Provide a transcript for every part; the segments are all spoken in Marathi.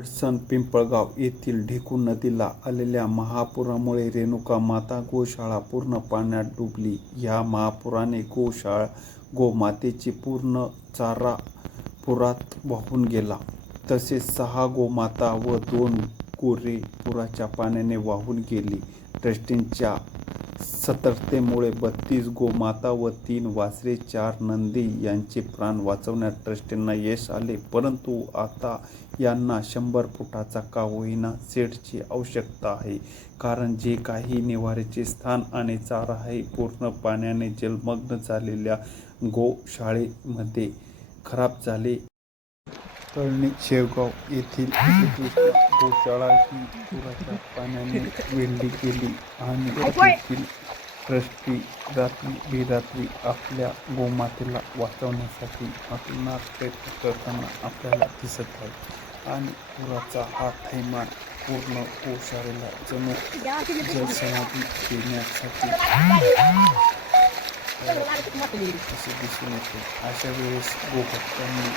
अडचण पिंपळगाव येथील ढेकू नदीला आलेल्या महापुरामुळे रेणुका माता गोशाळा पूर्ण पाण्यात डुबली. या महापुराने गोशाळा गोमातेची पूर्ण चारा पुरात वाहून गेला. तसेच सहा गोमाता व दोन गोरे पुराच्या पाण्याने वाहून गेली. ट्रस्टींच्या सतर्कतेमुळे बत्तीस गोमाता व तीन वासरे, चार नंदी यांचे प्राण वाचवण्यात ट्रस्टींना यश आले. परंतु आता यांना शंभर फुटाचा का होईना सेटची आवश्यकता आहे. कारण जे काही निवाऱ्याचे स्थान आणि चारा आहे पूर्ण पाण्याने जलमग्न झालेल्या गोशाळेमध्ये खराब झाले. तळणी शेवगाव येथील श्रीकृष्ण गोशाळा ही पुराच्या पाण्याने वेढली गेली आणि येथील ट्रस्टी रात्री बेरात्री आपल्या गोमातेला वाचवण्यासाठी अतोनात प्रयत्न करताना आपल्याला दिसत आहे. आणि पुराचा हा थैमान पूर्ण गोशाळेला जणू जलसमाधी देण्यासाठी Esse bicho aqui. Acha que eu escorro também.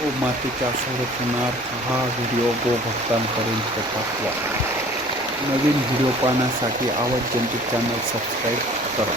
O mate que achou de funar, ah, virou gol, voltando para ele, para नवीन व्हिडिओ पाहण्यासाठी आवाज जनतेत चॅनल सबस्क्राईब करा.